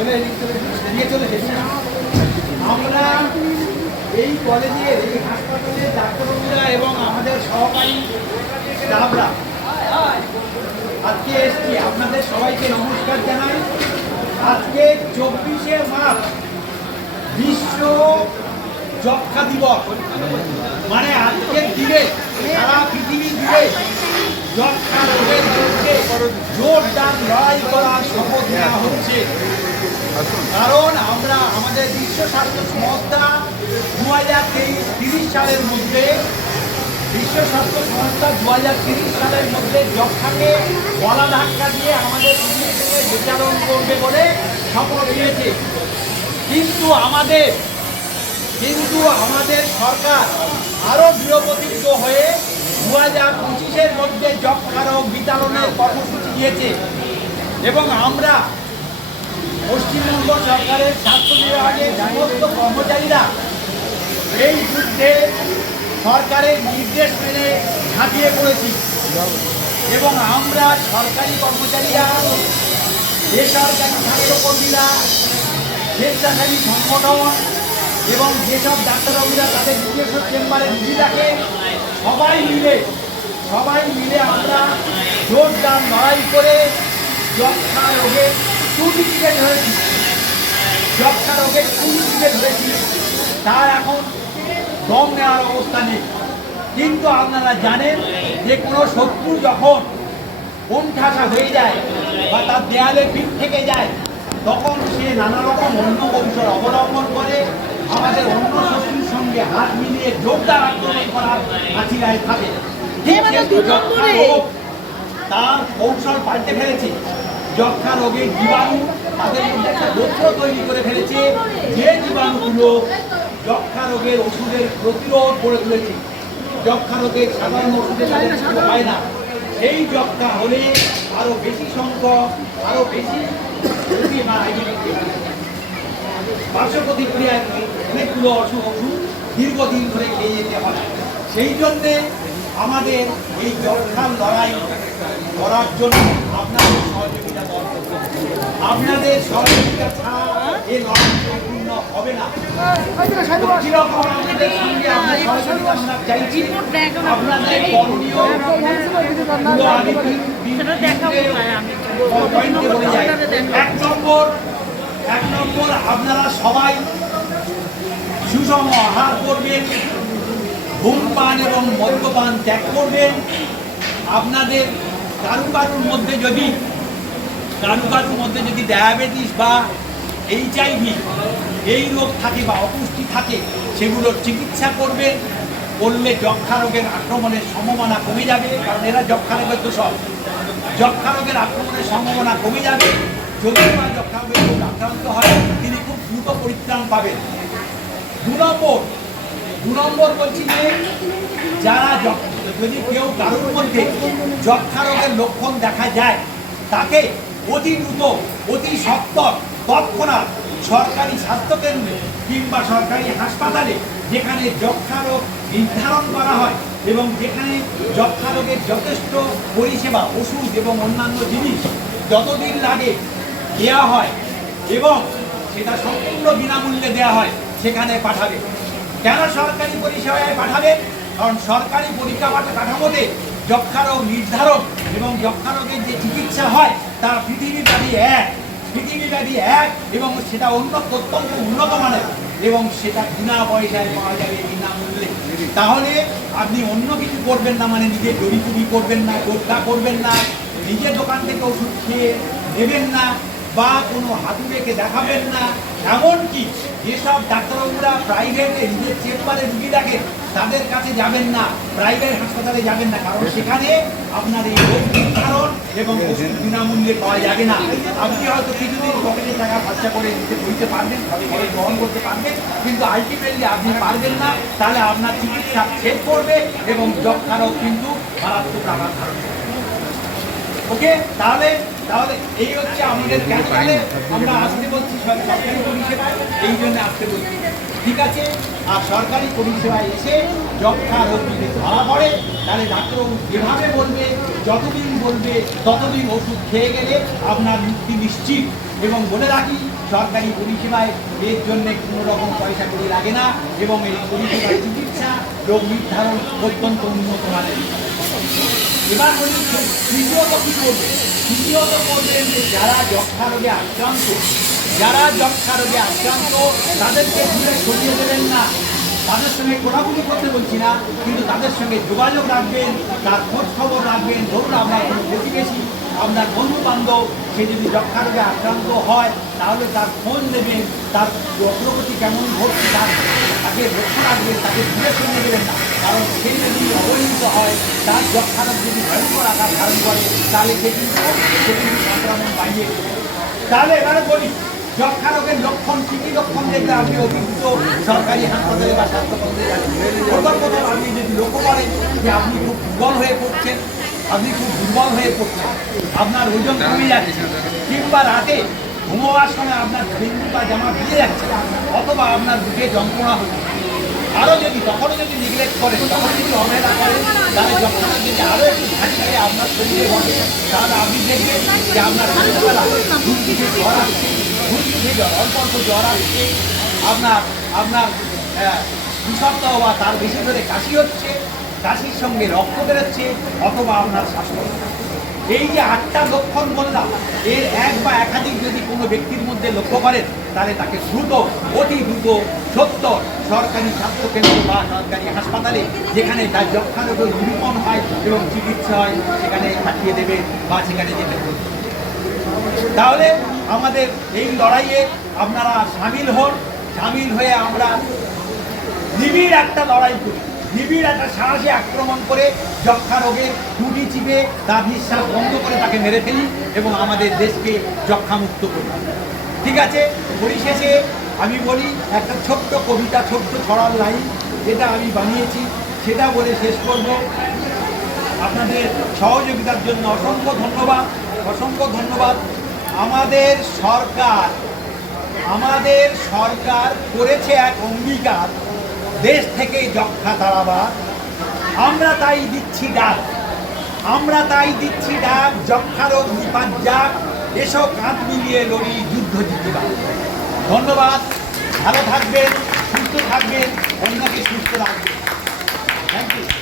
আমরা এই কলেজের এই হাসপাতালের ডাক্তারবাবুরা এবং আমাদের সহকারী স্টাফরা আজকে এসছি, আপনাদের সবাইকে নমস্কার জানাই। আজকে 24শে মার্চ বিশ্ব যক্ষ্মা দিবস, মানে আজকের দিনে সারা পৃথিবী জুড়ে যক্ষ্মা রোগের বিরুদ্ধে জোরদার লড়াই করার শপথ নেওয়া হচ্ছে। কারণ আমরা আমাদের বিশ্ব স্বাস্থ্য সংস্থা 2030 সালের মধ্যে যক্ষ্মাকে গলা ধাক্কা দিয়ে আমাদের পৃথিবী থেকে বিচারণ করবে বলে শপথ নিয়েছে। কিন্তু আমাদের সরকার আরও দৃঢ়প্রতিজ্ঞ হয়ে 2025-এর মধ্যে যক্ষ্মা রোগ বিতাড়নের কর্মসূচি দিয়েছে। এবং আমরা পশ্চিমবঙ্গ সরকারের স্বাস্থ্য বিভাগের সমস্ত কর্মচারীরা এই যুদ্ধে সরকারের নির্দেশ মেনে ঝাঁপিয়ে পড়েছি। এবং আমরা সরকারি কর্মচারীরা, বেসরকারি স্বাস্থ্যকর্মীরা, স্বেচ্ছাসেবী সংগঠন এবং যেসব ডাক্তারবাবুরা তাদের নিজস্ব চেম্বারে রুগী রাখে, সবাই মিলে আমরা জোরদার লড়াই করে যক্ষ্মা রোগের চুটিকে ধরেছি। তার এখন দম নেওয়ার অবস্থা নেই। কিন্তু আপনারা জানেন যে কোনো শত্রু যখন কোণঠাসা হয়ে যায় বা তার দেয়ালে পিঠ থেকে যায়, তখন সে নানা রকম অন্য কৌশল অবলম্বন করে আমাদের অন্য শত্রুর সঙ্গে হাত মিলিয়ে জোরদার আক্রমণ করার হাতিয়ায় থাকে। তার কৌশল পাল্টে ফেলেছে। যক্ষ্মা রোগের জীবাণু তাদের মধ্যে একটা গোত্র তৈরি করে ফেলেছে, যে জীবাণুগুলো যক্ষ্মা রোগের ওষুধের প্রতিরোধ করে তুলেছে। যক্ষ্মা রোগের সাধারণ ওষুধে তাদের হয় না। সেই যক্ষ্মা হলে আরো বেশি সংখ্যক, আরো বেশি পার্শ্ব প্রতিক্রিয়ায় অনেকগুলো ওষুধ দীর্ঘদিন ধরে খেয়ে যেতে হয়। সেই জন্যে আমাদের এই যক্ষ্মার লড়াই করার জন্য আপনাদের সহযোগিতা দরকার। আপনাদের সহযোগিতা ছাড়া এই লড়াই সম্পূর্ণ হবে না। যেরকম আমাদের সঙ্গে আমরা সহযোগিতা আমরা চাইছি, আপনাদের করণীয় এক নম্বর আপনারা সবাই সুষম আহার করবেন, ধূমপান এবং মদ্যপান ত্যাগ করবেন। আপনাদের কারুর মধ্যে যদি ডায়াবেটিস বা HIV এই রোগ থাকে বা অপুষ্টি থাকে, সেগুলোর চিকিৎসা করবেন। করলে যক্ষ্মা রোগের আক্রমণের সম্ভাবনা কমে যাবে। কারণ এরা যক্ষ্মা রোগের দোষক। যক্ষ্মা রোগের আক্রমণের সম্ভাবনা কমে যাবে। যদি বা যক্ষ্মা রোগের রোগ আক্রান্ত হয়, তিনি খুব দ্রুত পরিত্রাণ পাবেন। দু নম্বর বলছি যে যারা যদি কেউ কারোর মধ্যে যক্ষ্মা রোগের লক্ষণ দেখা যায়, তাকে অতি দ্রুত, অতি সত্বর, তৎক্ষণাৎ সরকারি স্বাস্থ্যকেন্দ্রে কিংবা সরকারি হাসপাতালে, যেখানে যক্ষ্মা রোগ নির্ধারণ করা হয় এবং যেখানে যক্ষ্মা রোগের যথেষ্ট পরিষেবা, ওষুধ এবং অন্যান্য জিনিস যতদিন লাগে দেওয়া হয় এবং সেটা সম্পূর্ণ বিনামূল্যে দেওয়া হয়, সেখানে পাঠাবে। কেন সরকারি পরিষেবায় পাঠাবে? কারণ সরকারি পরিষেবা কাঠামোতে যক্ষ্মা রোগ নির্ধারণ এবং যক্ষ্মা রোগের যে চিকিৎসা হয় তা পৃথিবীব্যাপী এক এবং সেটা অত্যন্ত উন্নত মানের এবং সেটা বিনা পয়সায় পাওয়া যাবে, বিনামূল্যে। তাহলে আপনি অন্য কিছু করবেন না, মানে নিজে জড়িপুরি করবেন না, যোদ্ধা করবেন না, নিজের দোকান থেকে ওষুধ খেয়ে নেবেন না বা কোনো হাতুড়েকে দেখাবেন না। এমনকি যেসব ডাক্তারবাবুরা প্রাইভেটে নিজের চেম্বারে রুগী রাখেন, তাদের কাছে যাবেন না, প্রাইভেট হাসপাতালে যাবেন না। কারণ সেখানে আপনার এই রোগ নির্ধারণ এবং ওষুধ বিনামূল্যে পাওয়া যাবে না। আপনি হয়তো কিছুদিন পকেটে টাকা খরচা করে দিতে পারবেন, খরচ বহন করতে পারবেন, কিন্তু আলটিমেটলি আপনি পারবেন না। তাহলে আপনার চিকিৎসা শেষ করবে এবং যক্ষ্মা রোগ কিন্তু মারাত্মক আঘাত ধারণ করবে। ওকে, তাহলে এই হচ্ছে আমাদের কেন আমরা আসতে বলছি সরকারি পরিষেবায়, এই জন্য আসতে বলছি। ঠিক আছে। আর সরকারি পরিষেবায় এসে যক্ষ্মা রোগ যদি ধরা পড়ে, তাহলে ডাক্তারবাবু যেভাবে বলবে, যতদিন বলবে ততদিন ওষুধ খেয়ে গেলে আপনার মুক্তি নিশ্চিত। এবং বলে রাখি, সরকারি পরিষেবায় এর জন্য কোনো রকম পয়সা করি লাগে না এবং এই পরিষেবার চিকিৎসা রোগ নির্ধারণ অত্যন্ত উন্নত মানের। এবার বলি তৃতীয়ত কী করবে? তৃতীয়ত করবেন যে যারা যক্ষা রোগে আক্রান্ত, তাদেরকে দূরে সরিয়ে দেবেন না। তাদের সঙ্গে কোলাকুলি করতে বলছি না, কিন্তু তাদের সঙ্গে যোগাযোগ রাখবেন, তার খোঁজ খবর রাখবেন। ধরুন আপনার কোনো প্রতিবেশী, আপনার বন্ধু বান্ধব, সে যদি যক্ষা রোগে আক্রান্ত হয় তাহলে তার খোঁজ নেবেন, তার অগ্রগতি কেমন ঘটছে তাকে লক্ষ্য রাখবেন, তাকে দূরে সরিয়ে দেবেন না। কারণ সে যদি অবহেলিত হয়, তার যক্ষা রোগ যদি ভয়ঙ্কর আকার ধারণ করে তাহলে সে কিন্তু সংক্রমণ বাড়িয়ে দেবে। তাহলে এবারে বলি যক্ষা রোগের লক্ষণ কী কী লক্ষণ দেখলে আপনি অভিযুক্ত সরকারি হাসপাতালে বা স্বাস্থ্যকেন্দ্রে যাচ্ছেন। প্রথম আপনি যদি লক্ষ্য করেন যে আপনি খুব দুর্বল হয়ে পড়ছেন, আপনার ওজন কমে যাচ্ছে, কিংবা রাতে ঘুমোবার সময় আপনার ডেঙ্গু বা জামা ভিজে যাচ্ছে, অথবা আপনার বুকে যন্ত্রণা হচ্ছে। আরও তখনও যদি নেগলেক্ট করেন, তখন যদি অবহেলা করেন, তাহলে যখন যদি আরও একটু ঝাঁকি দিয়ে আপনার শরীরে বসে, তাহলে আপনি দেখবেন যে আপনার ছোটবেলা জ্বর আসছে, অল্প অল্প জ্বর আসছে, আপনার 2 সপ্তাহ বা তার বেশি ধরে কাশি হচ্ছে, কাশির সঙ্গে রক্ত বেরোচ্ছে, অথবা আপনার শ্বাসকষ্ট। এই যে 8টা লক্ষণ বললাম, এর এক বা একাধিক যদি কোনো ব্যক্তির মধ্যে লক্ষ্য করেন, তাহলে তাকে অতি দ্রুত সরকারি স্বাস্থ্যকেন্দ্র বা সরকারি হাসপাতালে, যেখানে তার যক্ষা রোগের নিরূপণ হয় এবং চিকিৎসা হয়, সেখানে পাঠিয়ে দেবে বা সেখানে যেতে হবে। তাহলে আমাদের এই লড়াইয়ে আপনারা সামিল হয়ে আমরা নিবিড় একটা লড়াই করি, নিবিড় একটা সাহসে আক্রমণ করে যক্ষা রোগের টুটি চিপে তার নিঃশ্বাস বন্ধ করে তাকে মেরে ফেলি এবং আমাদের দেশকে যক্ষামুক্ত করি। ঠিক আছে, পরিশেষে আমি বলি একটা ছোট্ট কবিতা, ছোট্ট ছড়ার লাইন যেটা আমি বানিয়েছি, সেটা বলে শেষ করব। আপনাদের সহযোগিতার জন্য অসংখ্য ধন্যবাদ। আমাদের সরকার করেছে এক অঙ্গীকার, দেশ থেকে যক্ষা তাড়াবার। আমরা তাই দিচ্ছি ডাক, যক্ষা রোগ নিপাত যাক, এসব কাঁধ মিলিয়ে লড়ি, যুদ্ধ জিতবা। ধন্যবাদ, ভালো থাকবেন, সুস্থ থাকবেন, অন্যকে সুস্থ রাখবেন। Thank you.